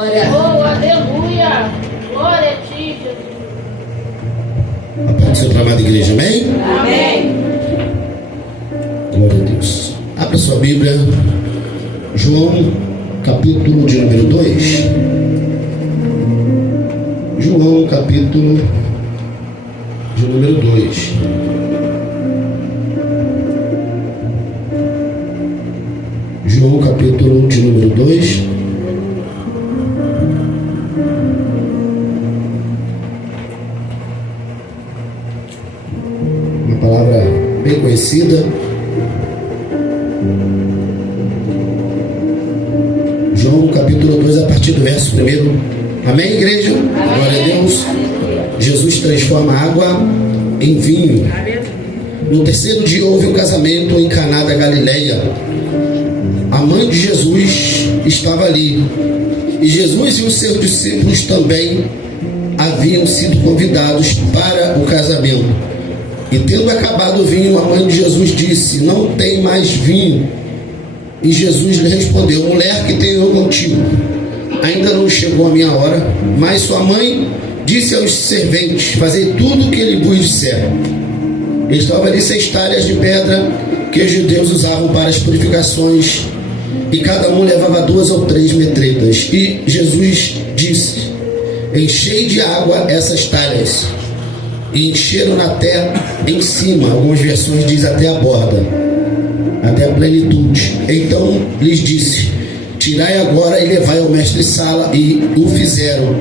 Oh, aleluia! Glória a ti, Jesus. A paz do Senhor, amada igreja, amém? Amém. Glória a Deus. Abra sua Bíblia, João, capítulo de número 2. João, capítulo de número 2. João, capítulo de número 2. Palavra bem conhecida. João capítulo 2, a partir do verso 1. Amém, igreja? Amém. Glória a Deus. Jesus transforma a água em vinho. No terceiro dia houve um casamento em Caná da Galileia. A mãe de Jesus estava ali. E Jesus e os seus discípulos também haviam sido convidados para o casamento. E tendo acabado o vinho, a mãe de Jesus disse: não tem mais vinho. E Jesus lhe respondeu: mulher, que tenho eu contigo? Ainda não chegou a minha hora. Mas sua mãe disse aos serventes: fazei tudo o que ele vos disser. Estavam ali 6 talhas de pedra que os judeus usavam para as purificações, e cada um levava 2 ou 3 metretas. E Jesus disse: enchei de água essas talhas. E encheram até em cima, algumas versões diz até a borda, até a plenitude. Então lhes disse: tirai agora e levai ao mestre-sala. E o fizeram.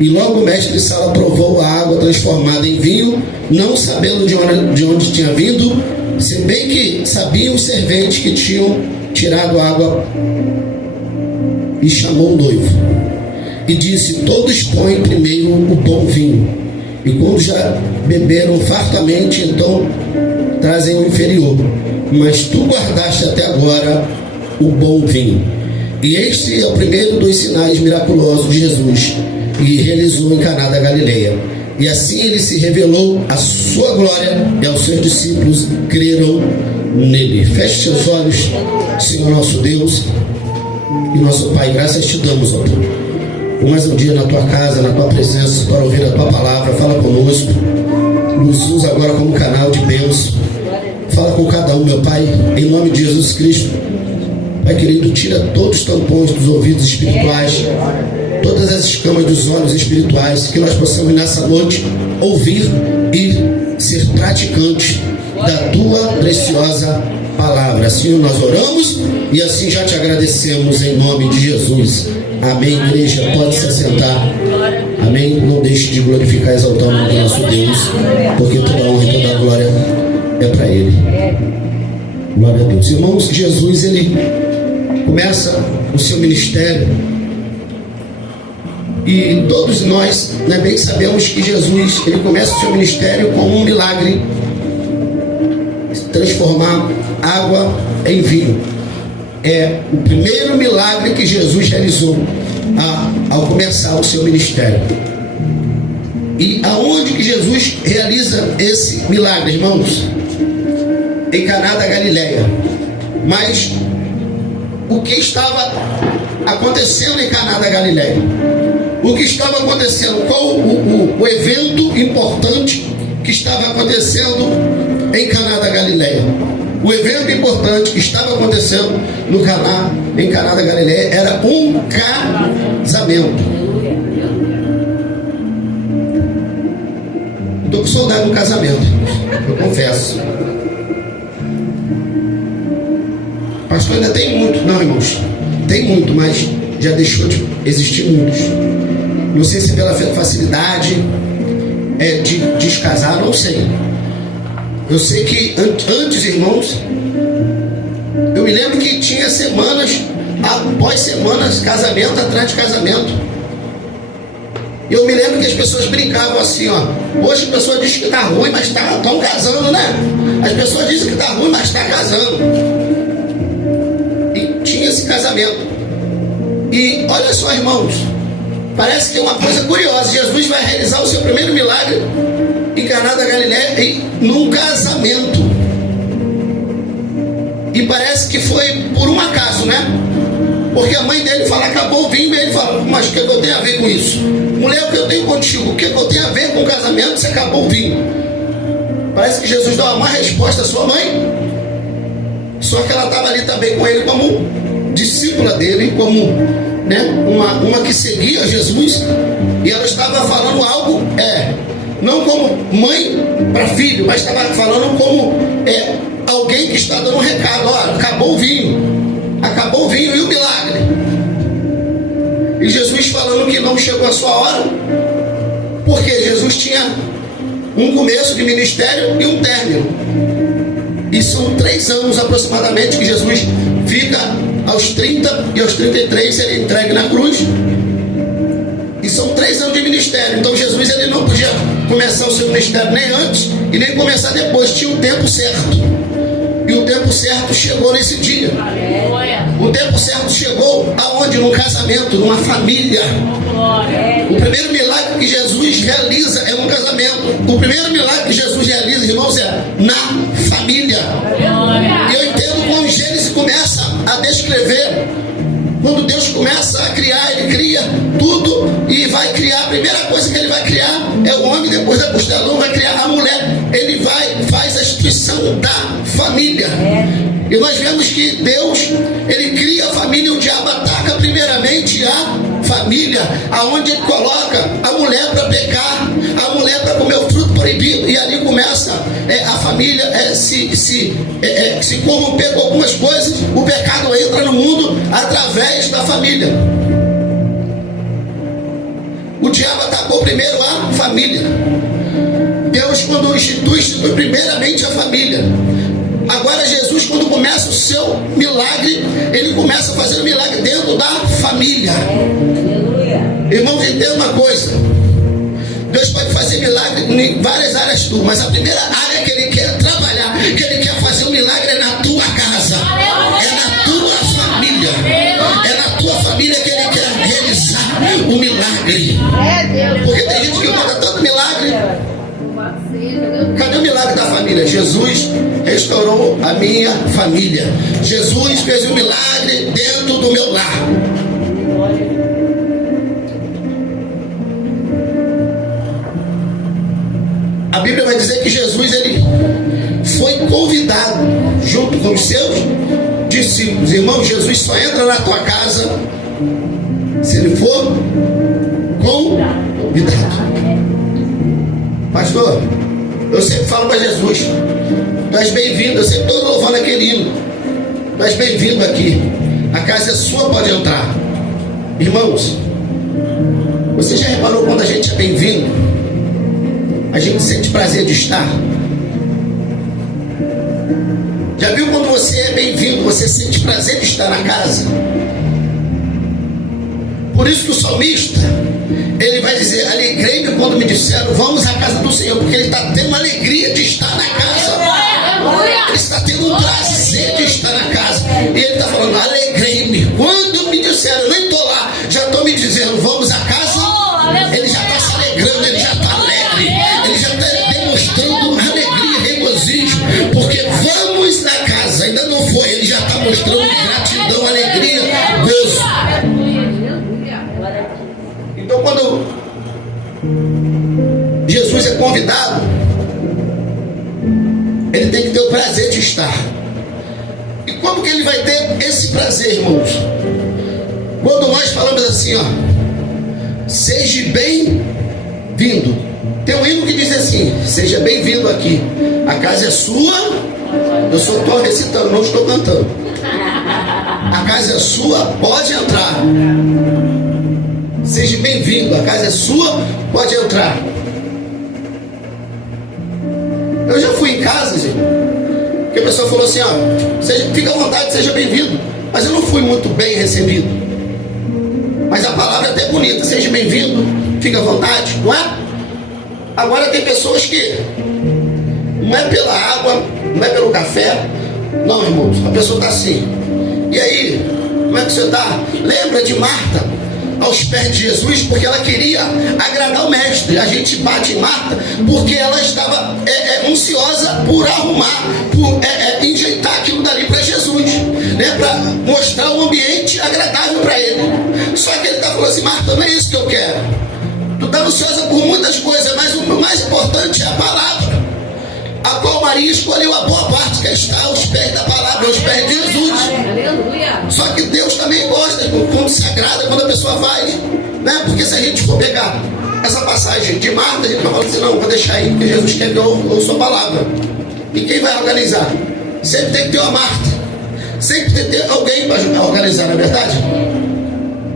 E logo o mestre-sala provou a água transformada em vinho, não sabendo de onde tinha vindo, se bem que sabiam os serventes que tinham tirado a água. E chamou o noivo e disse: todos põem primeiro o bom vinho, e quando já beberam fartamente, então trazem o inferior. Mas tu guardaste até agora o bom vinho. E este é o primeiro dos sinais miraculosos de Jesus, e realizou em Caná da Galileia. E assim ele se revelou a sua glória, e aos seus discípulos creram nele. Feche seus olhos, Senhor nosso Deus e nosso Pai. Graças te damos, ó Deus, por mais um dia na tua casa, na tua presença, para ouvir a tua palavra. Fala conosco, nos usa agora como canal de bênção. Fala com cada um, meu Pai, em nome de Jesus Cristo. Pai querido, tira todos os tampões dos ouvidos espirituais, todas as escamas dos olhos espirituais, que nós possamos nessa noite ouvir e ser praticantes da tua preciosa palavra. Assim nós oramos e assim já te agradecemos em nome de Jesus. Amém, igreja, pode se assentar. Amém, não deixe de glorificar e exaltar o nome do nosso Deus, porque toda a honra e toda a glória é para Ele. Glória a Deus. Irmãos, Jesus, Ele começa o seu ministério, e todos nós, bem sabemos que Jesus, Ele começa o seu ministério com um milagre: transformar água em vinho. É o primeiro milagre que Jesus realizou ao começar o seu ministério. E aonde que Jesus realiza esse milagre, irmãos? Em Caná da Galileia. Mas o que estava acontecendo em Caná da Galileia? O que estava acontecendo? Qual o evento importante que estava acontecendo em Caná da Galileia? O evento importante que estava acontecendo em Caná da Galileia era um casamento. Estou com saudade do casamento, eu confesso. Pastor, ainda tem muito. Não, irmãos, tem muito, mas já deixou de existir muitos. Não sei se pela facilidade de descasar, não sei. Eu sei que antes, irmãos, eu me lembro que tinha semanas após semanas, casamento atrás de casamento. E eu me lembro que as pessoas brincavam assim, ó. Hoje a pessoa diz que tá ruim, mas estão casando, né? As pessoas dizem que tá ruim, mas está casando. E tinha esse casamento. E olha só, irmãos, parece que é uma coisa curiosa. Jesus vai realizar o seu primeiro milagre em Caná da Galileia num casamento. E parece que foi por um acaso, né? Porque a mãe dele fala, acabou o vinho, e ele fala, mas o que eu tenho a ver com isso? Mulher, o que eu tenho contigo? O que eu tenho a ver com o casamento se acabou o vinho? Parece que Jesus dá uma má resposta à sua mãe. Só que ela estava ali também com ele como discípula dele, como, né, uma que seguia Jesus. E ela estava falando algo, não como mãe para filho, mas estava falando como alguém que está dando um recado. Olha, acabou o vinho e o milagre. E Jesus falando que não chegou a sua hora, porque Jesus tinha um começo de ministério e um término. E são 3 anos aproximadamente que Jesus fica. Aos 30 e aos 33 ele é entregue na cruz. E são 3 anos de ministério. Então Jesus ele não podia começar o seu ministério nem antes e nem começar depois. Tinha um tempo certo. E o tempo certo chegou nesse dia. O tempo certo chegou aonde? No casamento, numa família. O primeiro milagre que Jesus realiza é um casamento. O primeiro milagre que Jesus realiza, irmãos, é na família. E eu entendo quando Gênesis começa a descrever, quando Deus começa a criar, ele cria tudo e vai criar. A primeira coisa que ele vai criar é o homem, depois da costela vai criar a mulher. Ele faz a instituição da família. E nós vemos que Deus, ele cria a família. O diabo ataca primeiramente a família, aonde ele coloca a mulher para pecar, a mulher para comer o fruto proibido. E ali começa a família se corromper com algumas coisas. O pecado entra no mundo através da família. O diabo atacou primeiro a família. Deus, quando institui primeiramente a família. Agora Jesus, quando começa o seu milagre, ele começa a fazer o milagre dentro da família. Irmãos, entenda uma coisa: Deus pode fazer milagre em várias áreas tudo, mas a primeira área que ele quer trabalhar, que ele quer fazer o milagre, é na tua casa, é na tua família, é na tua família que ele quer realizar o milagre. Porque tem gente que conta tanto milagre. Cadê o milagre da família? Jesus restaurou a minha família. Jesus fez um milagre dentro do meu lar. A Bíblia vai dizer que Jesus ele foi convidado junto com os seus discípulos. Irmão, Jesus só entra na tua casa se ele for convidado. Pastor, eu sempre falo para Jesus: tu és bem-vindo. Eu sempre estou louvando aquele hino. Tu és bem-vindo aqui. A casa é sua, pode entrar. Irmãos, você já reparou quando a gente é bem-vindo? A gente sente prazer de estar. Já viu quando você é bem-vindo, você sente prazer de estar na casa? Por isso que o salmista, ele vai dizer: alegrei-me quando me disseram, vamos à casa do Senhor, porque ele está tendo alegria de estar na casa. Ele está tendo um prazer de estar na casa. E ele está falando: alegrei-me quando me disseram. Eu nem estou lá, já estou me dizendo, vamos à casa. Ele já está se alegrando, ele já está alegre, ele já está demonstrando alegria, regozijo, porque vamos na casa. Ainda não foi, ele já está mostrando gratidão, alegria, gozo. Então, quando Jesus é convidado, ele tem que ter o prazer de estar. E como que ele vai ter esse prazer, irmãos? Quando nós falamos assim, ó, seja bem-vindo. Tem um hino que diz assim: seja bem-vindo aqui, a casa é sua. Eu só estou recitando, não estou cantando. A casa é sua, pode entrar. Seja bem-vindo, a casa é sua, pode entrar. Eu já fui em casa, gente, que a pessoa falou assim: ó, fica à vontade, seja bem-vindo. Mas eu não fui muito bem recebido. Mas a palavra é até bonita: seja bem-vindo, fica à vontade, não é? Agora tem pessoas que não é pela água, não é pelo café. Não, irmãos, a pessoa está assim: e aí, como é que você está? Lembra de Marta aos pés de Jesus, porque ela queria agradar o mestre. A gente bate em Marta porque ela estava ansiosa por arrumar, por enjeitar aquilo dali para Jesus. né, para mostrar um ambiente agradável para ele. Só que ele está falando assim: Marta, não é isso que eu quero. Tu está ansiosa por muitas coisas, mas o mais importante é a palavra, a qual Maria escolheu a boa parte, que está aos pés da palavra, aos pés de Jesus. Só que Deus também gosta quando se agrada, quando a pessoa faz, né? Porque se a gente for pegar essa passagem de Marta, a gente vai falar assim: não, vou deixar aí, porque Jesus quer que eu ouça a palavra. E quem vai organizar? Sempre tem que ter uma Marta, sempre tem que ter alguém para organizar, não é verdade?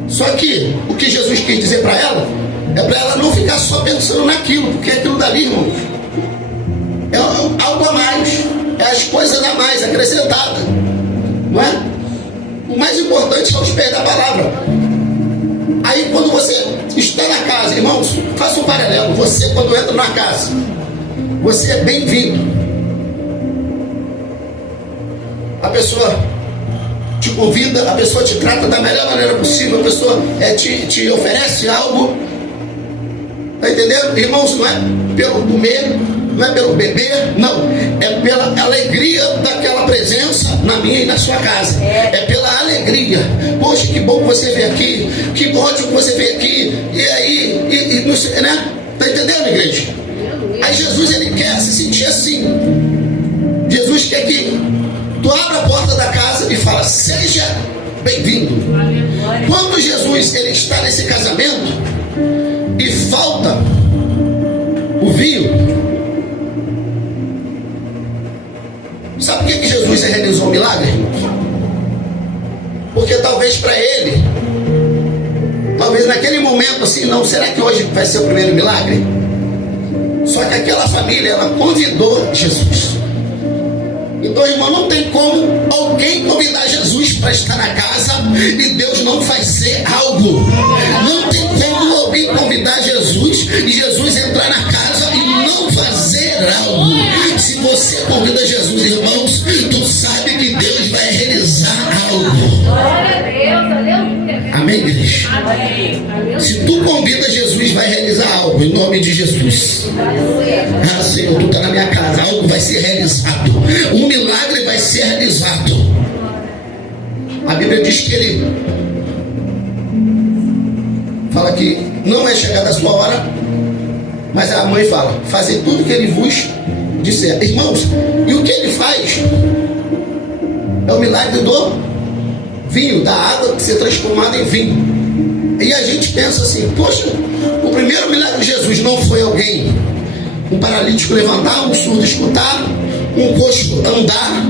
Só que o que Jesus quis dizer para ela é para ela não ficar só pensando naquilo, porque aquilo dali, irmãos, é algo a mais, é as coisas a mais, acrescentadas, não é? O mais importante é os pés da palavra. Aí quando você está na casa, irmãos, faça um paralelo. Você, quando entra na casa, você é bem-vindo. A pessoa te convida, a pessoa te trata da melhor maneira possível, a pessoa te oferece algo. Está entendendo? Irmãos, não é pelo comer, não é pelo beber, não. É pela alegria daquela presença na minha e na sua casa. É pela alegria. Poxa, que bom que você veio aqui, que ótimo que você veio aqui. E aí, né? Está entendendo, igreja? Aí Jesus, ele quer se sentir assim. Jesus quer que tu abra a porta da casa e fala: seja bem-vindo. Quando Jesus, ele está nesse casamento e falta o vinho, sabe por que Jesus realizou o milagre, irmãos? Porque talvez para ele, talvez naquele momento assim, não, será que hoje vai ser o primeiro milagre? Só que aquela família, ela convidou Jesus. Então, irmão, não tem como alguém convidar Jesus para estar na casa e Deus não fazer algo. Não tem como alguém convidar Jesus e Jesus entrar na casa e não fazer algo. Se você convida Jesus, irmãos, tu sabe que Deus vai realizar algo. Glória a Deus, aleluia. Amém, igreja? Amém. Se tu convida Jesus, vai realizar algo em nome de Jesus. Ah, Senhor, tu está na minha casa, algo vai ser realizado. Um milagre vai ser realizado. A Bíblia diz que ele fala que não é chegada a sua hora, mas a mãe fala: fazer tudo que ele vos disser. Irmãos, e o que ele faz é o milagre do vinho, da água que se transformada em vinho. E a gente pensa assim: poxa, o primeiro milagre de Jesus não foi alguém, um paralítico levantar, um surdo escutar, um coxo andar,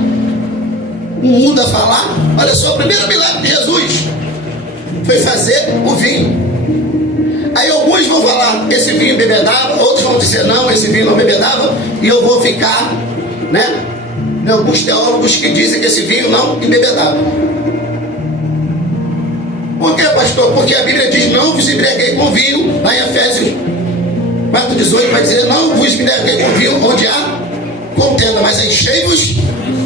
um mudo a falar. Olha só, o primeiro milagre de Jesus foi fazer o vinho. Aí alguns vão falar: esse vinho bebedava, outros vão dizer: não, esse vinho não bebedava, e eu vou ficar, né? Alguns teólogos que dizem que esse vinho não embebedava. Por que, pastor? Porque a Bíblia diz: não vos embriaguei com vinho. Lá em Efésios 4,18 vai dizer: não vos embriaguei com vinho onde há contenda, mas enchei-vos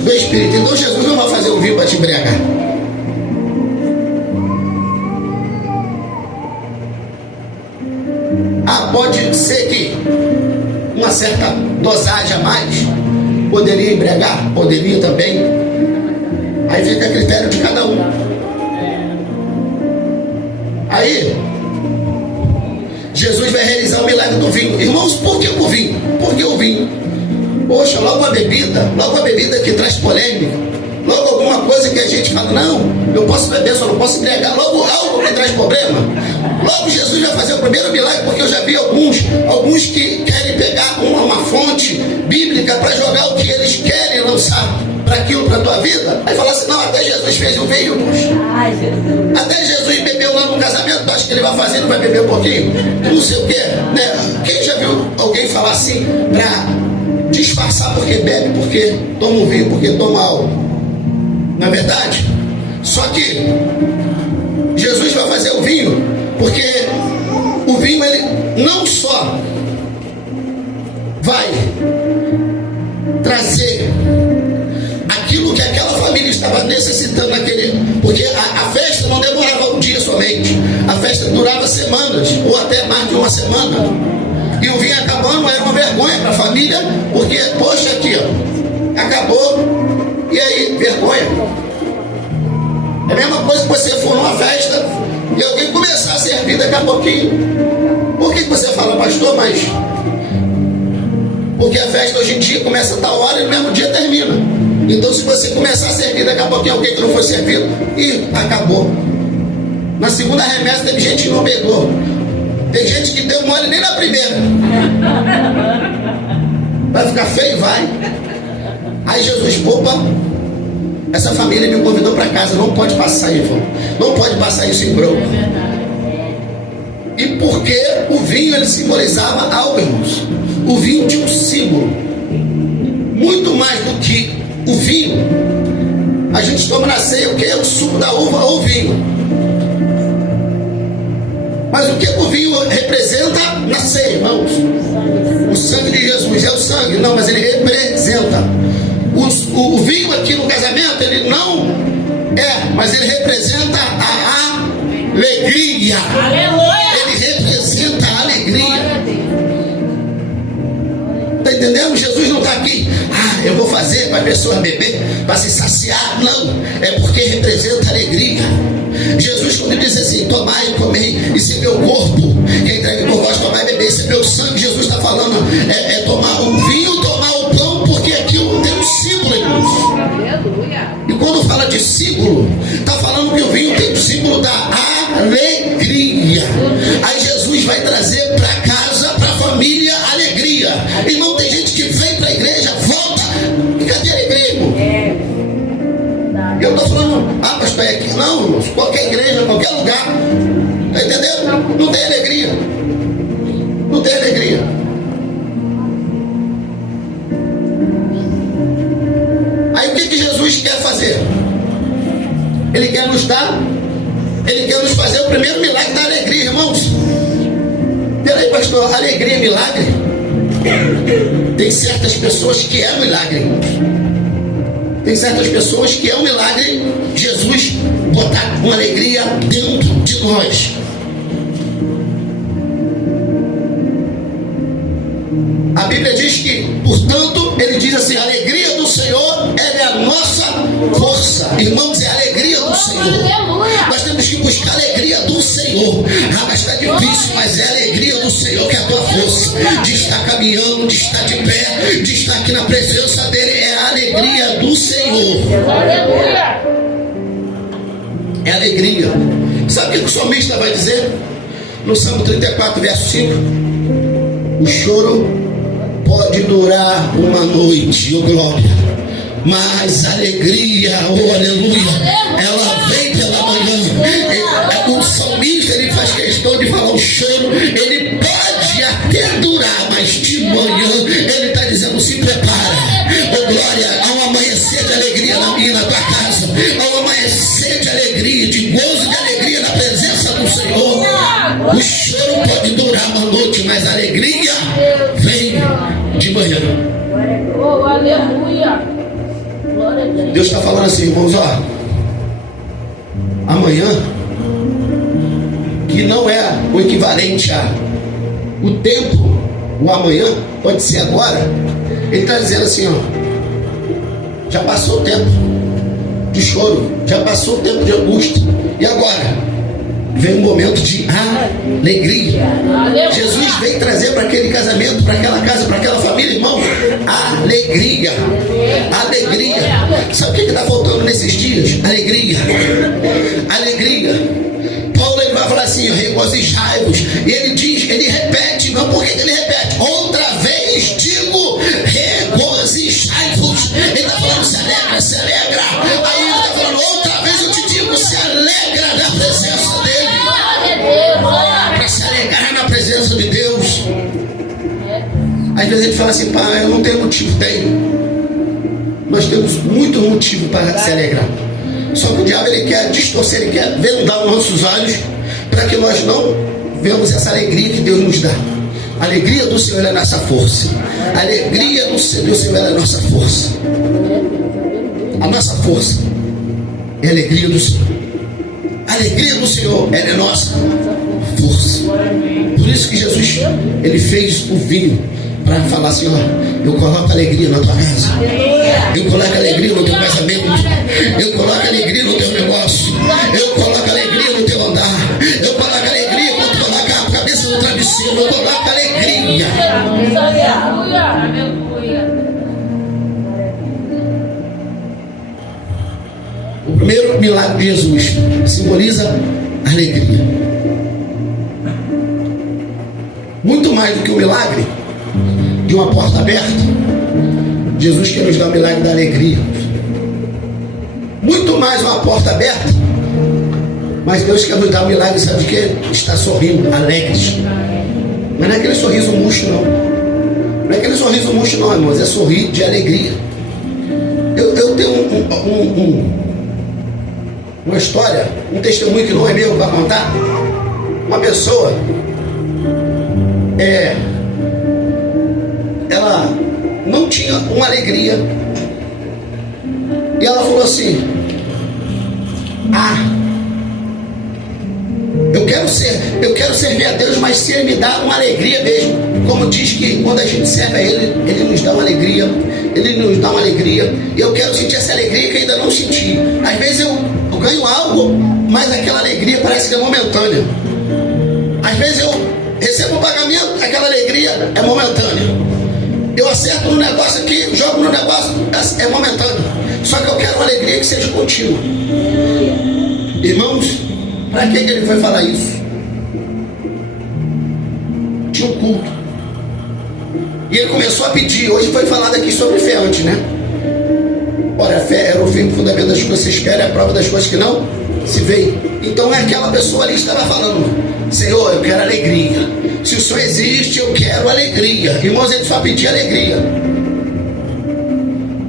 do Espírito. Então Jesus não vai fazer o vinho para te embriagar. Ah, pode ser que uma certa dosagem a mais poderia embriagar? Poderia também. Aí fica a critério de cada um. Aí Jesus vai realizar o milagre do vinho. Irmãos, por que o vinho? Por que o vinho? Poxa, logo a bebida que traz polêmica, logo alguma coisa que a gente fala: não, eu posso beber, só não posso embriagar. Logo algo que traz problema. Logo Jesus vai fazer o primeiro milagre, porque eu já vi alguns que querem pegar uma fonte bíblica para jogar o que eles querem lançar para aquilo, para a tua vida. Aí fala assim: não, até Jesus fez o vinho, irmãos. Até Jesus bebeu lá no casamento, acho que ele vai fazer, não vai beber um pouquinho? Não sei o que, né? Quem já viu alguém falar assim para disfarçar porque bebe, porque toma um vinho, porque toma algo? Não é verdade? Só que Jesus vai fazer o vinho, porque o vinho, ele não só vai trazer aquilo que aquela família estava necessitando porque a festa não demorava um dia somente, a festa durava semanas, ou até mais de uma semana, e o vinho acabando era uma vergonha para a família, porque, poxa, aqui ó, acabou, e aí, vergonha. É a mesma coisa que você for numa festa e alguém começar a servir daqui a pouquinho. Por que você fala, pastor, mas... Porque a festa hoje em dia começa a tal hora e no mesmo dia termina. Então se você começar a servir daqui a pouquinho alguém que não foi servido, e acabou. Na segunda remessa teve gente que não pegou. Tem gente que deu mole nem na primeira. Vai ficar feio? Vai. Aí Jesus, opa, essa família me convidou para casa, não pode passar isso, não pode passar isso em branco. E porque o vinho ele simbolizava algo, irmãos. O vinho tinha um símbolo. Muito mais do que o vinho, a gente toma na ceia o que? O suco da uva ou o vinho. Mas o que o vinho representa na ceia, irmãos? O sangue de Jesus. É o sangue? Não, mas ele representa. O vinho aqui no casamento, ele não é, mas ele representa a alegria. Aleluia! Ele representa a alegria. Está entendendo? Jesus não está aqui, eu vou fazer para a pessoa beber, para se saciar. Não, é porque representa alegria. Jesus, quando ele diz assim, tomai e comei, esse meu corpo, que é entregue por vós, tomai e beber, esse meu sangue, Jesus está falando, é tomar o vinho, tomar o pão, porque aquilo tem um símbolo, irmãos. E quando fala de símbolo, está falando que o vinho tem o símbolo da alegria. Aí Jesus vai trazer para casa, para a família, alegria. Irmão, tem gente que vem para a igreja, volta, e cadê a alegria, irmão? Eu estou falando, pastor, é aqui. Não, irmãos, qualquer igreja, qualquer lugar, está entendendo? Não tem alegria. Não tem alegria. Aí o que Jesus quer fazer? Ele quer nos dar, ele quer nos fazer o primeiro milagre da alegria, irmãos. Peraí, pastor, alegria é milagre? Tem certas pessoas que é milagre, irmãos. Tem certas pessoas que é um milagre Jesus botar uma alegria dentro de nós. A Bíblia diz que, portanto, ele diz assim, a alegria do Senhor é a nossa força. Irmãos, é a alegria do Senhor. Nós temos que buscar a alegria do Senhor. Mas está difícil, mas é a alegria do Senhor que é a tua força. De estar caminhando, de estar de pé, de estar aqui na presença dele. É a alegria do Senhor. É alegria. Sabe o que o salmista vai dizer? No Salmo 34, verso 5. O choro pode durar uma noite, glória, mas a alegria, aleluia, ela vem pela manhã. O salmista, ele faz questão de falar, o choro, ele pode até durar, mas de manhã, ele está dizendo, se prepara, glória, há um amanhecer de alegria na minha, na tua casa, há um amanhecer de alegria, de gozo, de alegria na presença do Senhor. O choro pode durar uma noite, mas a alegria vem de manhã. Oh, aleluia! Glória a Deus. Deus está falando assim, irmãos, ó. Amanhã, que não é o equivalente a o tempo, o amanhã, pode ser agora. Ele está dizendo assim, ó. Já passou o tempo de choro, já passou o tempo de angústia. E agora? Vem um momento de alegria. Jesus veio trazer para aquele casamento, para aquela casa, para aquela família, irmão, alegria. Alegria. Sabe o que está faltando nesses dias? Alegria. Alegria. Paulo ele vai falar assim, regozijai-vos. E ele diz, ele repete, não, por que ele repete? Outra vez digo, regozijai-vos. Ele está falando, se alegra, se alegra. Aí ele está falando, outra vez eu te digo, se alegra na presença dele. Para se alegrar na presença de Deus. Às vezes a gente fala assim, pai, eu não tenho motivo. Nós temos muito motivo para se alegrar. Só que o diabo ele quer distorcer, ele quer vendar os nossos olhos para que nós não vemos essa alegria que Deus nos dá. A alegria do Senhor é a nossa força. A alegria do Senhor é a nossa força. A nossa força é a alegria do Senhor. A alegria do Senhor é a nossa força. Por isso que Jesus ele fez o vinho para falar assim, ó, eu coloco alegria na tua casa, eu coloco alegria no teu casamento, eu coloco alegria no teu negócio, eu coloco alegria no teu andar, eu coloco alegria quando tu coloca a cabeça no travesseiro, eu coloco alegria. O primeiro milagre de Jesus simboliza a alegria. Muito mais do que o milagre de uma porta aberta, Jesus quer nos dar o milagre da alegria. Muito mais uma porta aberta, mas Deus quer nos dar o milagre, sabe de quê? Está sorrindo, alegres. Mas não é aquele sorriso murcho, não. Não é aquele sorriso murcho, não, irmãos. É sorrir de alegria. Eu tenho uma história, um testemunho que não é meu para contar. Uma pessoa, ela não tinha uma alegria, e ela falou assim: eu quero servir a Deus, mas se Ele me dá uma alegria mesmo, como diz que quando a gente serve a Ele, Ele nos dá uma alegria, e eu quero sentir essa alegria que ainda não senti. Às vezes eu ganho algo, mas aquela alegria parece que é momentânea. Às vezes eu recebo um pagamento, aquela alegria é momentânea. Eu acerto no negócio aqui, jogo no negócio, é momentâneo. Só que eu quero uma alegria que seja contínua. Irmãos, para que ele foi falar isso? Tinha um culto. E ele começou a pedir. Hoje foi falado aqui sobre fé antes, né? Ora, a fé era o fim do fundamento das coisas que se espera, é a prova das coisas que não se vê. Então aquela pessoa ali estava falando: Senhor, eu quero alegria. Se o Senhor existe, eu quero alegria. Irmãos, ele só pedia alegria.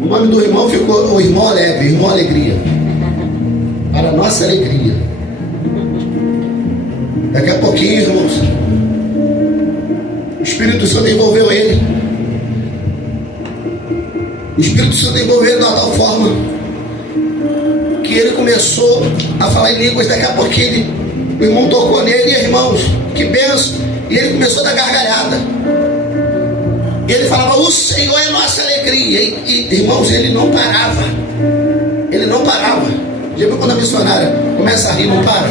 O nome do irmão ficou o irmão Alegre, irmão Alegria. Para a nossa alegria. Daqui a pouquinho, irmãos, o Espírito Santo envolveu ele. O Espírito Santo envolveu ele de uma tal forma que ele começou a falar em línguas. Daqui a pouquinho o irmão tocou nele, e irmãos, que benção. E ele começou a dar gargalhada. E ele falava: o Senhor é nossa alegria. E irmãos, ele não parava. Ele não parava. Já viu quando a missionária começa a rir, não para?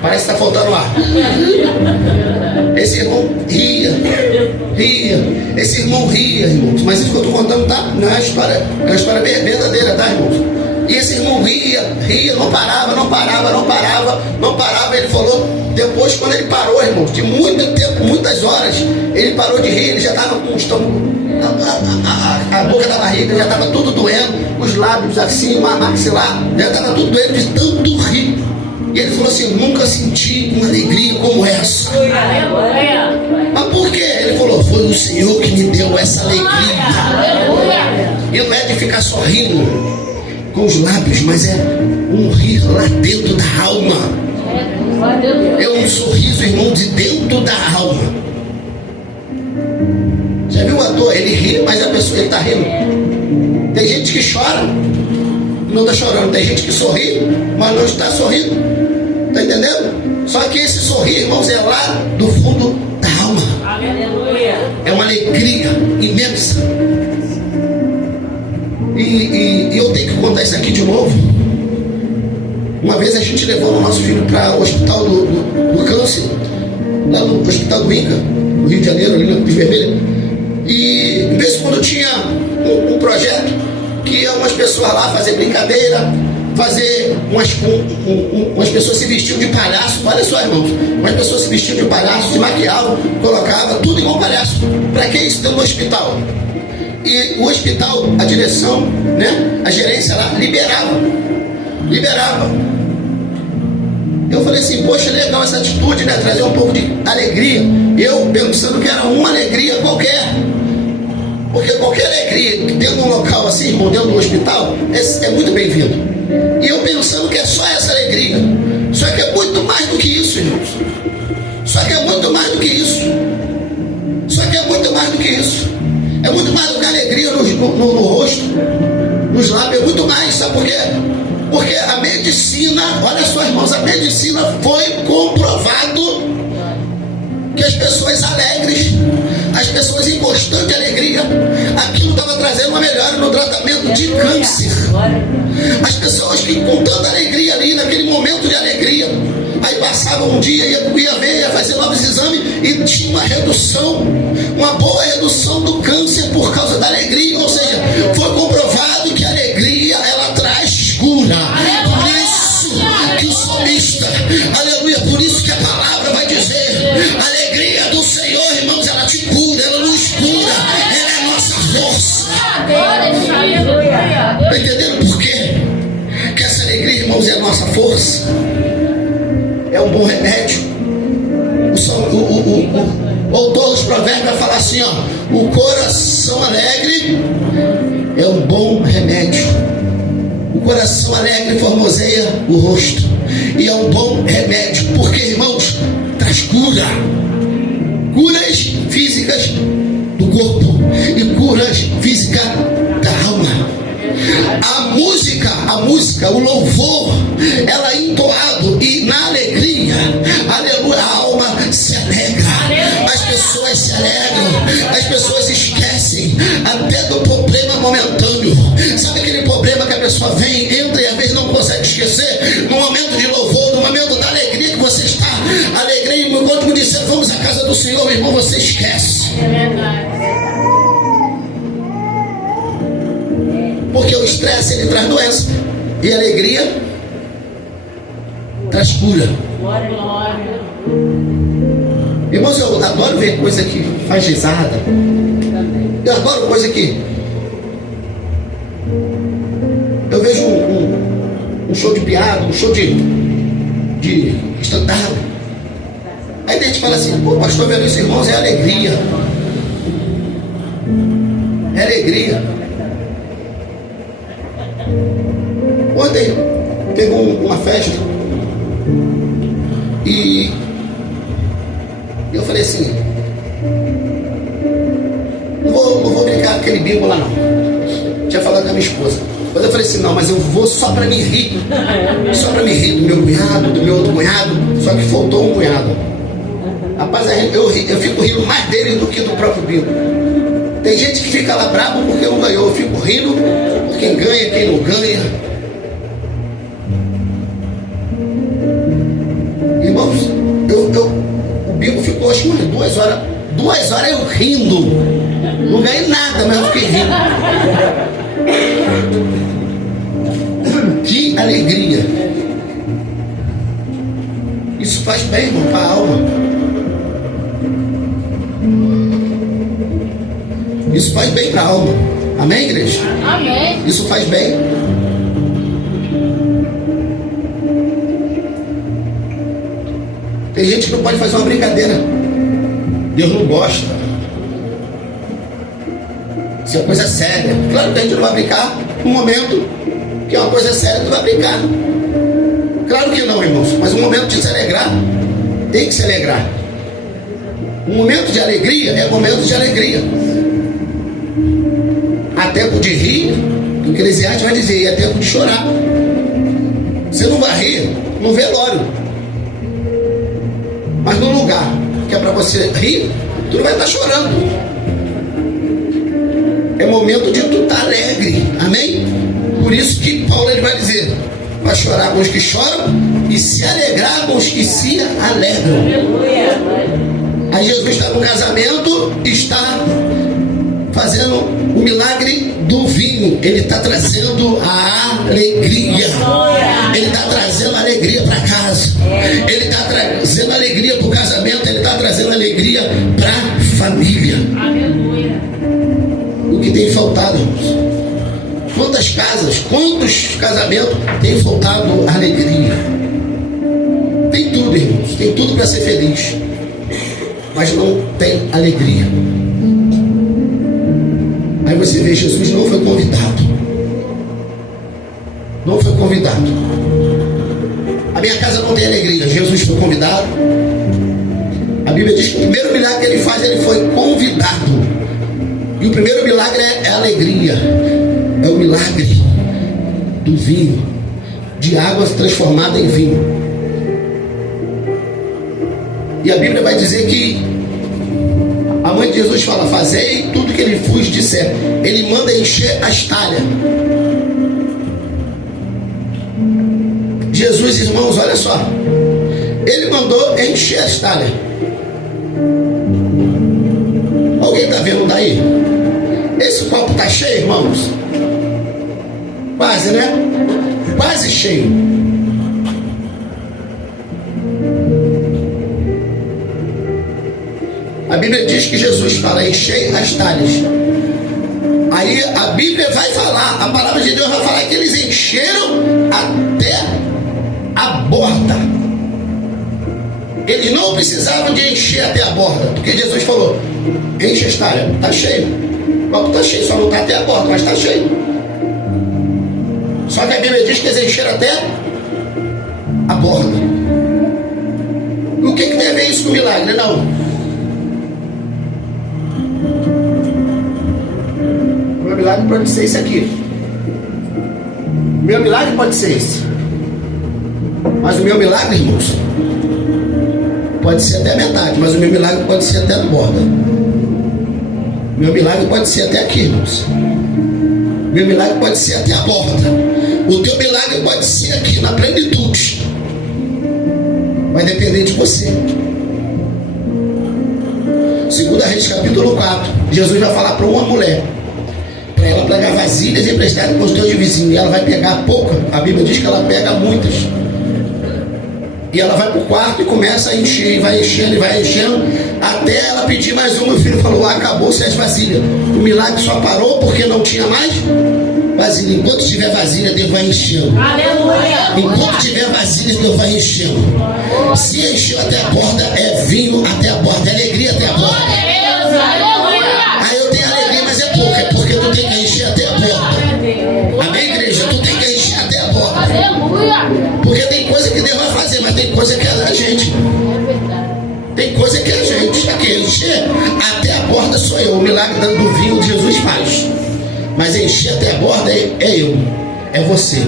Parece que está faltando ar. Esse irmão ria. Esse irmão ria, irmãos. Mas isso que eu estou contando, tá? Não é uma história verdadeira, tá, irmãos? E esse irmão ria, não parava. Ele falou, depois, quando ele parou, irmãos, de muito tempo, muitas horas, ele parou de rir. Ele já estava com o estômago, a boca da barriga já estava tudo doendo, os lábios assim, o maxilar, já estava tudo doendo de tanto rir. E ele falou assim: nunca senti uma alegria como essa. Mas por quê? Ele falou: foi o Senhor que me deu essa alegria. E não é de ficar sorrindo com os lábios, mas é um rir lá dentro da alma. É um sorriso, irmão, de dentro da alma. Já viu o ator? Ele ri, mas a pessoa, ele está rindo. Tem gente que chora, não está chorando. Tem gente que sorri, mas não está sorrindo. Está entendendo? Só que esse sorrir, irmãos, é lá do fundo da alma. Aleluia. É uma alegria imensa. E eu tenho que contar isso aqui de novo. Uma vez a gente levou o nosso filho para o hospital do câncer, lá no hospital do Inca, no Rio de Janeiro, ali na Cruz Vermelha. E de vez em quando tinha um projeto que ia umas pessoas lá fazer brincadeira, fazer umas pessoas se vestiam de palhaço. Olha só, irmãos, umas pessoas se vestiam de palhaço, se maquiavam, colocavam tudo igual palhaço. Para que isso dentro do hospital? E o hospital, a direção, né, a gerência lá liberava. Eu falei assim: poxa, legal essa atitude, né, trazer um pouco de alegria. Eu pensando que era uma alegria qualquer, porque qualquer alegria dentro de um local assim, irmão, dentro do hospital, é muito bem-vindo. E eu pensando que é só essa alegria. Só que é muito mais do que isso, irmãos. É muito mais do que isso. É muito mais do que alegria no rosto, nos lábios. É muito mais, sabe por quê? Porque a medicina, olha só, irmãos, a medicina foi comprovado que as pessoas alegres, as pessoas uma melhora no tratamento de câncer. As pessoas que com tanta alegria ali, naquele momento de alegria, aí passava um dia, ia ver, ia fazer novos exames e tinha uma redução, uma boa redução do câncer por causa da alegria. Ou seja, foi comprovado que a alegria, ela traz cura. Por isso que o salmista, aleluia, por isso que a palavra vai dizer: a alegria do Senhor, irmãos, ela te cura, ela nos cura, ela é a nossa força. Está entendendo por quê? Que essa alegria, irmãos, é a nossa força. É um bom remédio. O autor dos provérbios vai falar assim, ó: o coração alegre é um bom remédio. O coração alegre formoseia o rosto, e é um bom remédio, porque, irmãos, traz cura. Curas físicas do corpo e curas físicas da alma. A música, o louvor, ela é entoado, e na alegria, aleluia, a alma se alegra, as pessoas se alegram, as pessoas esquecem até do problema momentâneo. Sabe aquele problema que a pessoa vem, entra e às vezes não consegue esquecer? No momento de louvor, no momento da alegria que você está, alegria, enquanto me disser vamos à casa do Senhor, meu irmão, você esquece. É verdade. Porque o estresse, ele traz doença, e a alegria traz cura. Glória. Irmãos, eu adoro ver coisa que faz risada. Eu adoro coisa que... Eu vejo um show de piada, um show de stand-up. Aí a gente fala assim: pô, pastor, vendo isso, irmãos, é alegria. É alegria. Ontem teve uma festa e eu falei assim: não vou brincar com aquele bingo lá não. Tinha falado com a minha esposa. Mas eu falei assim: não, mas eu vou só para me rir. Só para me rir do meu cunhado, do meu outro cunhado. Só que faltou um cunhado. Rapaz, eu fico rindo mais dele do que do próprio bingo. Tem gente que fica lá bravo porque não ganhou. Eu fico rindo por quem ganha, quem não ganha. Irmãos, o bingo ficou acho que umas 2 horas. 2 horas eu rindo. Não ganhei nada, mas eu fiquei rindo. Que alegria. Isso faz bem, irmão, para a alma. Isso faz bem para a alma. Amém, igreja? Amém. Isso faz bem. Tem gente que não pode fazer uma brincadeira. Deus não gosta. Isso é uma coisa séria. Claro que a gente não vai brincar no momento que é uma coisa séria, tu vai brincar. Claro que não, irmãos. Mas o momento de se alegrar, tem que se alegrar. O momento de alegria é momento de alegria. Há tempo de rir, o Eclesiastes vai dizer, e há tempo de chorar. Você não vai rir no velório, mas no lugar que é para você rir, tu não vai estar chorando. É momento de tu estar alegre, amém? Por isso que Paulo ele vai dizer: vai chorar com os que choram e se alegrar com os que se alegram. Aí Jesus está no casamento, está fazendo o milagre do vinho. Ele está trazendo a alegria. Ele está trazendo alegria para casa. Ele está trazendo alegria para o casamento. Ele está trazendo alegria para a família. Aleluia. O que tem faltado, irmãos? Quantas casas, quantos casamentos tem faltado alegria? Tem tudo, irmãos. Tem tudo para ser feliz, mas não tem alegria. Aí você vê, Jesus não foi convidado. Não foi convidado. A minha casa não tem alegria. Jesus foi convidado. A Bíblia diz que o primeiro milagre que ele faz, ele foi convidado. E o primeiro milagre é a alegria. É o milagre do vinho, de água transformada em vinho. E a Bíblia vai dizer que a mãe de Jesus fala: fazei tudo que ele vos disser. Ele manda encher as talhas. Jesus, irmãos, olha só, ele mandou encher as talhas. Alguém está vendo daí? Esse copo está cheio, irmãos? Quase, né? Quase cheio. A Bíblia diz que Jesus fala: enchei as talhas. Aí a Bíblia vai falar, a palavra de Deus vai falar que eles encheram até a borda. Eles não precisavam de encher até a borda, porque Jesus falou: enche as talhas, está cheio. O copo está cheio, só não está até a borda, mas está cheio. Só que a Bíblia diz que eles encheram até a borda. E o que tem a ver isso com milagre? Não. O meu milagre pode ser esse aqui. O meu milagre pode ser esse. Mas o meu milagre, irmãos, pode ser até a metade, mas o meu milagre pode ser até a borda. O meu milagre pode ser até aqui, irmãos. O meu milagre pode ser até a borda. O teu milagre pode ser aqui na plenitude. Vai depender de você. 2 Reis capítulo 4. Jesus vai falar para uma mulher, para ela pegar vasilhas emprestadas com os teus vizinhos. E ela vai pegar pouca. A Bíblia diz que ela pega muitas. E ela vai para o quarto e começa a encher, e vai enchendo, até ela pedir mais uma. O filho falou: acabou-se as vasilhas. O milagre só parou porque não tinha mais vasilha. Enquanto tiver vasilha, Deus vai enchendo. Aleluia. Enquanto tiver vasilha, Deus vai enchendo. Se encheu até a borda, é vinho até a borda, é alegria até a borda. Aí eu tenho alegria, mas é pouco, é porque tu tem que encher até a borda. Amém, igreja? Tu tem que encher até a borda. Porque tem coisa que Deus vai fazer, mas tem coisa que é a gente. Tem coisa que é a gente. Aqui, encher até a borda sou eu. O milagre do vinho Jesus faz. Mas encher até a borda é eu. É você.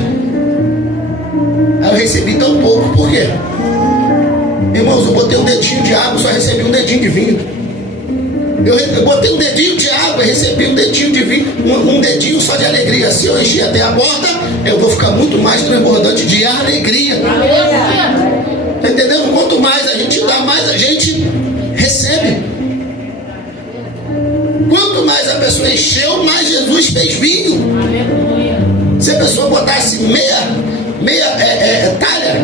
Aí eu recebi tão pouco. Por quê? Irmãos, eu botei um dedinho de água, só recebi um dedinho de vinho. Eu botei um dedinho de água e recebi um dedinho de vinho. Um dedinho só de alegria. Se eu encher até a borda, eu vou ficar muito mais transbordante de alegria. Tá entendendo? Quanto mais a gente dá, mais a gente recebe. Quanto mais a pessoa encheu, mais Jesus fez vinho. Se a pessoa botasse meia talha,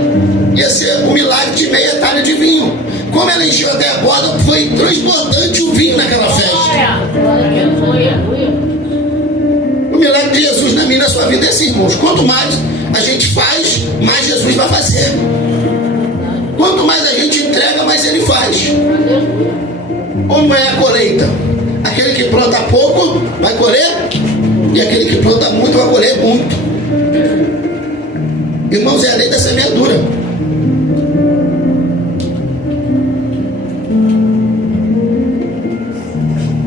ia ser um milagre de meia talha de vinho. Como ela encheu até a borda, foi transbordante o vinho naquela festa. O milagre de Jesus na minha e na sua vida é assim, irmãos. Quanto mais a gente faz, mais Jesus vai fazer. Quanto mais a gente entrega, mais ele faz. Como é a colheita? Aquele que planta pouco vai colher, e aquele que planta muito vai colher muito. Irmãos, é a lei da semeadura.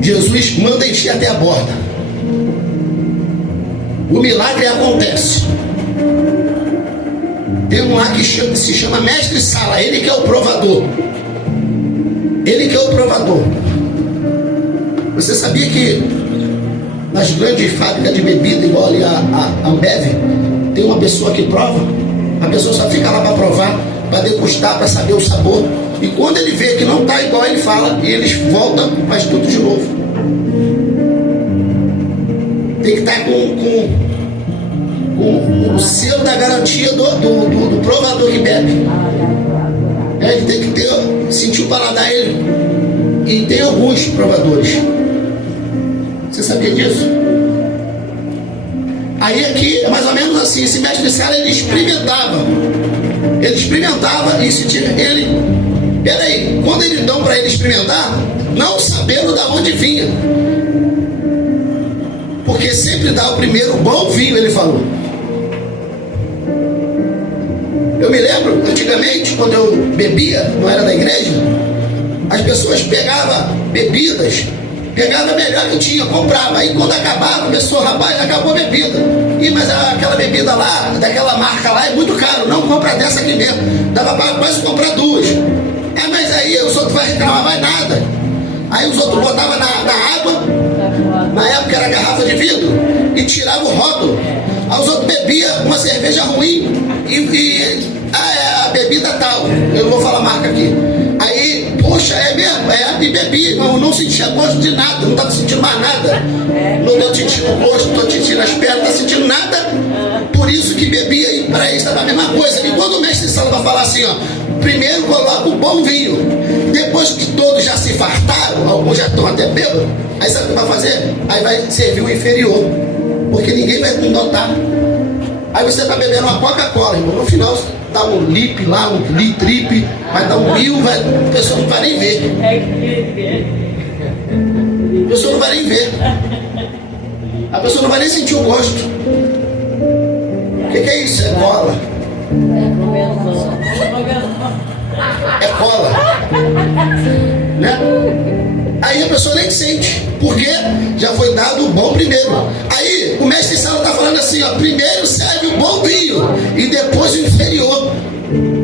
Jesus manda encher até a borda. O milagre acontece. Tem um lá que se chama Mestre Sala. Ele que é o provador. Ele que é o provador. Você sabia que nas grandes fábricas de bebida, igual ali a Ambev, tem uma pessoa que prova? A pessoa só fica lá para provar, para degustar, para saber o sabor. E quando ele vê que não está igual, ele fala, e eles voltam, faz tudo de novo. Tem que estar com o selo da garantia do provador que bebe. Ele tem que sentir o paladar ele. E tem alguns provadores. Você sabia disso? Aí aqui é mais ou menos assim. Esse mestre de sala, ele experimentava. E se tinha ele. Peraí, quando eles dão para ele experimentar, não sabendo da onde vinha. Porque sempre dá o primeiro bom vinho, ele falou. Eu me lembro, antigamente, quando eu bebia, não era da igreja, as pessoas pegavam bebidas, pegavam a melhor que tinha, comprava. Aí quando acabava, a pessoa, rapaz, acabou a bebida. Mas aquela bebida lá, daquela marca lá, é muito caro, não compra dessa aqui mesmo. Dava para quase comprar duas. Mas aí os outros vai reclamar, vai nada. Aí os outros botavam na água, na época era garrafa de vidro, e tirava o rótulo. Aí os outros bebiam uma cerveja ruim a bebida tal, eu não vou falar marca aqui. Aí, poxa, é mesmo, e bebia, irmão, não sentia gosto de nada, não estava sentindo mais nada. Não estou sentindo gosto, estou sentindo as pernas, não está sentindo nada. Por isso que bebia e para isso estava a mesma coisa. E quando o mestre de sala vai falar assim, ó, primeiro coloca um bom vinho, depois que todos já se fartaram, alguns já estão até bêbados, aí sabe o que vai fazer? Aí vai servir o inferior, porque ninguém vai notar. Aí você está bebendo uma Coca-Cola, irmão, no final dá um lip lá, um litrip, vai dar um mil, a pessoa não vai nem ver. A pessoa não vai nem ver. A pessoa não vai nem sentir o gosto. O que é isso? É cola. É cola. Né? Aí a pessoa nem sente, porque já foi dado o bom primeiro. Aí o mestre de sala está falando assim, ó, primeiro serve o bom vinho e depois o inferior.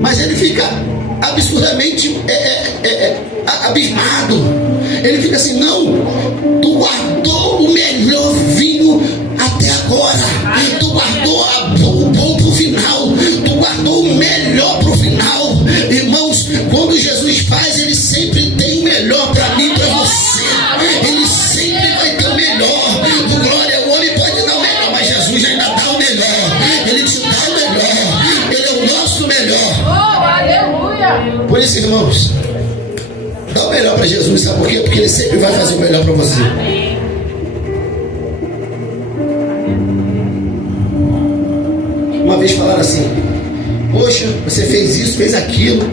Mas ele fica absurdamente abismado. Ele fica assim, não, tu guardou o melhor vinho até agora, tu guardou o bom pro final, tu guardou o melhor pro final. Irmãos, quando Jesus faz, ele sempre tem o melhor para mim, para você. Ele sempre vai ter o melhor. O glória, o homem pode dar o melhor, mas Jesus ainda dá o melhor. Ele te dá o melhor. Ele é o nosso melhor. Oh, aleluia! Por isso, irmãos, dá o melhor para Jesus, sabe por quê? Porque ele sempre vai fazer o melhor para você. Uma vez falaram assim, poxa, você fez isso, fez aquilo,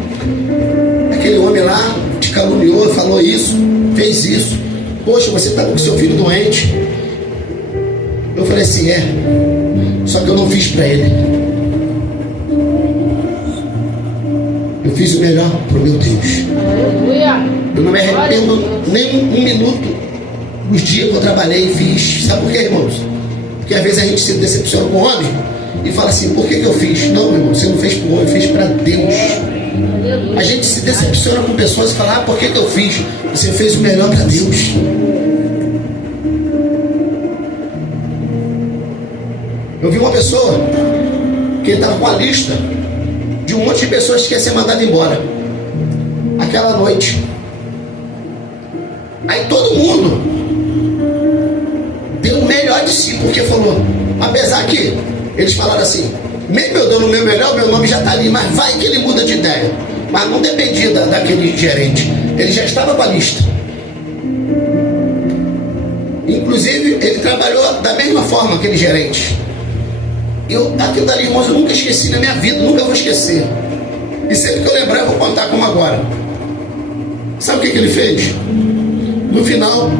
aquele homem lá te caluniou, falou isso, fez isso, poxa, você está com seu filho doente. Eu falei assim, só que eu não fiz para ele, eu fiz o melhor para o meu Deus. Aleluia! Eu não me arrependo nem um minuto dos dias que eu trabalhei e fiz. Sabe por quê, irmãos? Porque às vezes a gente se decepciona com o homem e fala assim, por que eu fiz? Não, meu irmão, você não fez para o homem, fez para Deus. A gente se decepciona com pessoas e fala, por que eu fiz? Você fez o melhor para Deus. Eu vi uma pessoa que estava com a lista de um monte de pessoas que quer ser mandado embora aquela noite. Aí todo mundo deu o melhor de si, porque falou, apesar que eles falaram assim, mesmo eu dando o meu melhor, meu nome já está ali, mas vai que ele muda de ideia. Mas não dependia daquele gerente, ele já estava com a lista. Inclusive ele trabalhou da mesma forma, aquele gerente. Aquilo dali, irmãos, eu nunca esqueci na minha vida, nunca vou esquecer. E sempre que eu lembrar, eu vou contar como agora. Sabe o que ele fez? No final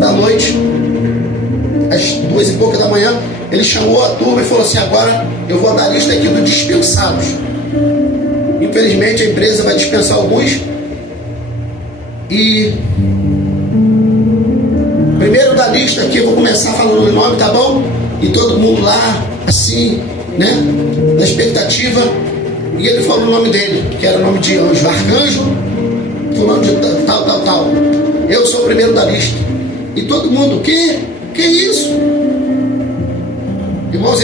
da noite, às 2h pouca da manhã, ele chamou a turma e falou assim, agora eu vou dar a lista aqui dos dispensados. Infelizmente a empresa vai dispensar alguns. E primeiro da lista aqui, eu vou começar falando o nome, tá bom? E todo mundo lá, assim, né, na expectativa. E ele falou o nome dele, que era o nome de anjo, arcanjo, fulano de tal. Eu sou o primeiro da lista. E todo mundo, que isso? Irmãos,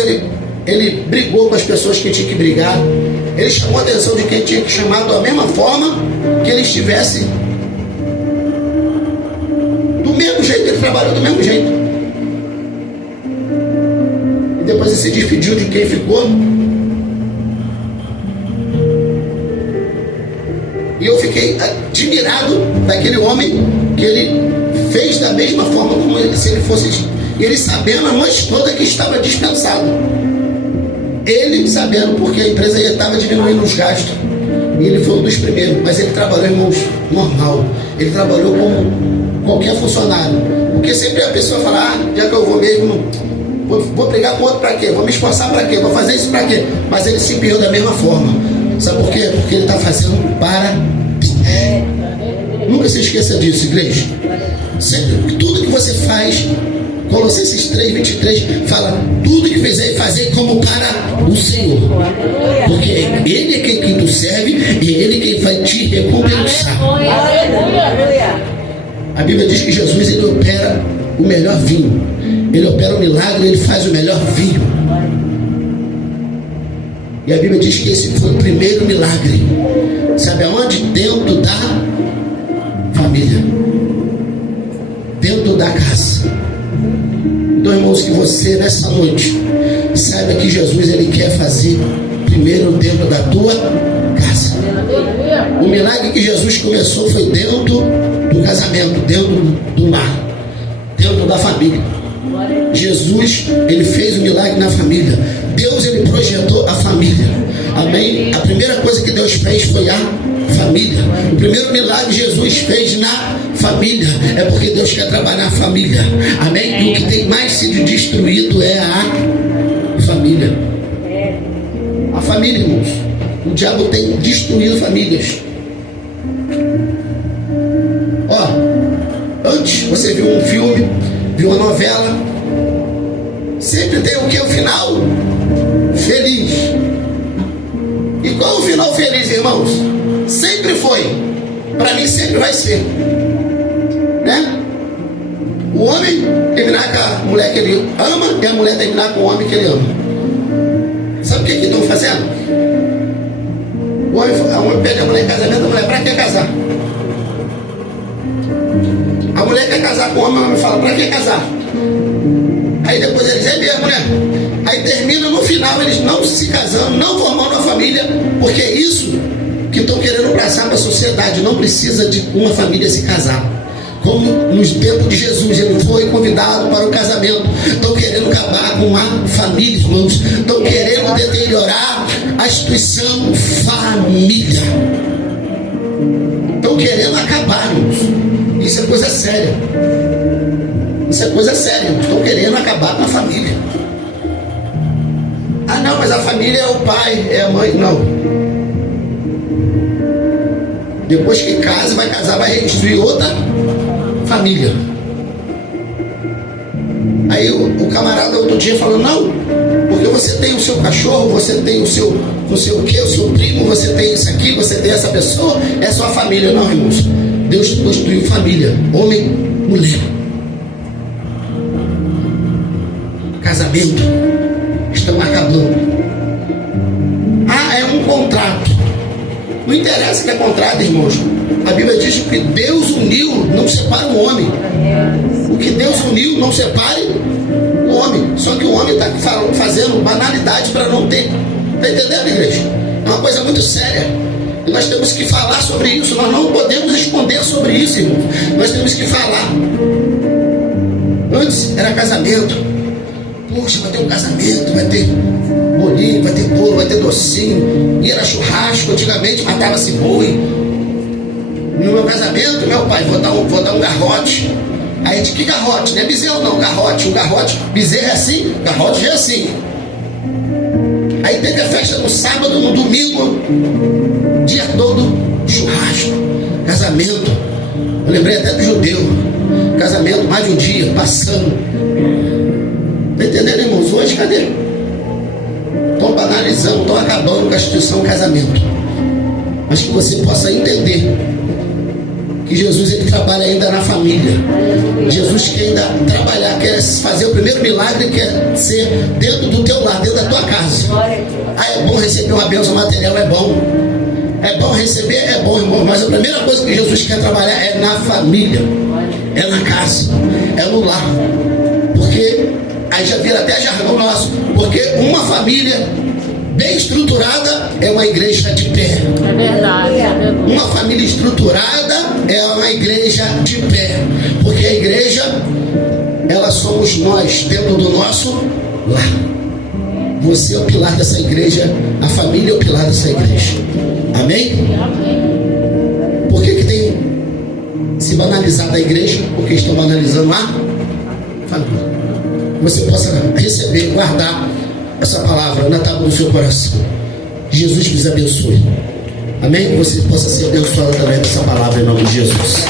ele brigou com as pessoas que tinha que brigar. Ele chamou a atenção de quem tinha que chamar da mesma forma que ele estivesse. Do mesmo jeito, ele trabalhou do mesmo jeito. E depois ele se despediu de quem ficou. E eu fiquei admirado daquele homem, que ele fez da mesma forma como se ele fosse, ele sabendo a noite toda que estava dispensado. Ele sabendo, porque a empresa estava diminuindo os gastos. E ele foi um dos primeiros, mas ele trabalhou, irmãos, normal. Ele trabalhou como qualquer funcionário. Porque sempre a pessoa fala, já que eu vou mesmo, vou brigar com outro para quê? Vou me esforçar para quê? Vou fazer isso para quê? Mas ele se empenhou da mesma forma. Sabe por quê? Porque ele está fazendo para Deus. Nunca se esqueça disso, igreja. Sempre, tudo que você faz, Colossenses 3:23 fala, tudo que fizer, fazer como para o Senhor. Porque Ele é quem tu serve e Ele quem vai te recompensar. Aleluia! A Bíblia diz que Jesus, ele opera o melhor vinho. Ele opera o milagre, ele faz o melhor vinho. E a Bíblia diz que esse foi o primeiro milagre. Sabe aonde? Dentro da família. Dentro da casa. Então, irmãos, que você nessa noite saiba que Jesus, ele quer fazer primeiro dentro da tua casa. O milagre que Jesus começou foi dentro do casamento, dentro do lar, dentro da família. Jesus, ele fez o milagre na família. Deus, ele projetou a família. Amém? A primeira coisa que Deus fez foi a família. O primeiro milagre que Jesus fez na família. É porque Deus quer trabalhar a família. Amém? E o que tem mais sido destruído é a família. A família, irmãos. O diabo tem destruído famílias. Ó, antes você viu um filme, viu uma novela, sempre tem o que? O final feliz. E qual o final feliz, irmãos? Sempre foi. Para mim sempre vai ser, né? O homem terminar com a mulher que ele ama e a mulher terminar com o homem que ele ama. Sabe o que estão fazendo? O homem pede a mulher em casamento, a mulher, para que casar? A mulher quer casar com o homem fala, para que casar? Aí depois eles, é mesmo, né? Aí termina no final, eles não se casando, não formando uma família, porque é isso que estão querendo passar para a sociedade. Não precisa de uma família se casar. Como nos tempos de Jesus, ele foi convidado para o casamento. Estão querendo acabar com a família, irmãos. Estão querendo deteriorar a instituição família. Estão querendo acabar, irmãos. Isso é coisa séria. Isso é coisa séria. Estão querendo acabar com a família. Ah, não, mas a família é o pai, é a mãe. Não. Depois que casa, vai casar, vai reconstruir outra família. Aí o camarada outro dia falou, não, porque você tem o seu cachorro, você tem o seu não sei o que, o seu primo, você tem isso aqui, você tem essa pessoa, é sua família. Não, irmãos, Deus construiu família, homem, mulher. Casamento, estão acabando. Ah, é um contrato. Não interessa que é contrato, irmãos. A Bíblia diz que Deus uniu, não separa o homem. O que Deus uniu, não separe o homem. Só que o homem está fazendo banalidade para não ter. Está entendendo, igreja? É uma coisa muito séria. E nós temos que falar sobre isso. Nós não podemos esconder sobre isso, irmãos. Nós temos que falar. Antes era casamento. Puxa, vai ter um casamento, vai ter bolinho, vai ter bolo, vai ter docinho. E era churrasco, antigamente matava-se boi. No meu casamento, meu pai, vou dar um garrote. Aí a gente, que garrote? Não é bezerro não, garrote. Um garrote, bezerro é assim, garrote é assim. Aí teve a festa no sábado, no domingo, dia todo, churrasco, casamento. Eu lembrei até do judeu. Casamento, mais de um dia, passando. Está entendendo, irmãos? Hoje, cadê? Estão banalizando, estão acabando com a instituição casamento. Mas que você possa entender que Jesus, ele trabalha ainda na família. Jesus quer ainda trabalhar, quer fazer o primeiro milagre, quer ser dentro do teu lar, dentro da tua casa. Ah, é bom receber uma bênção material, é bom. É bom receber, é bom, irmão. Mas a primeira coisa que Jesus quer trabalhar é na família, é na casa, é no lar. Porque aí já vira até jargão nosso, porque uma família bem estruturada é uma igreja de pé. É verdade, é verdade. Uma família estruturada é uma igreja de pé. Porque a igreja, ela somos nós dentro do nosso lar. Você é o pilar dessa igreja, a família é o pilar dessa igreja. Amém? Por que tem se banalizado a igreja? Porque estão banalizando a família. Você possa receber, guardar essa palavra na tábua do seu coração. Jesus nos abençoe. Amém? Que você possa ser abençoado através dessa palavra em nome de Jesus.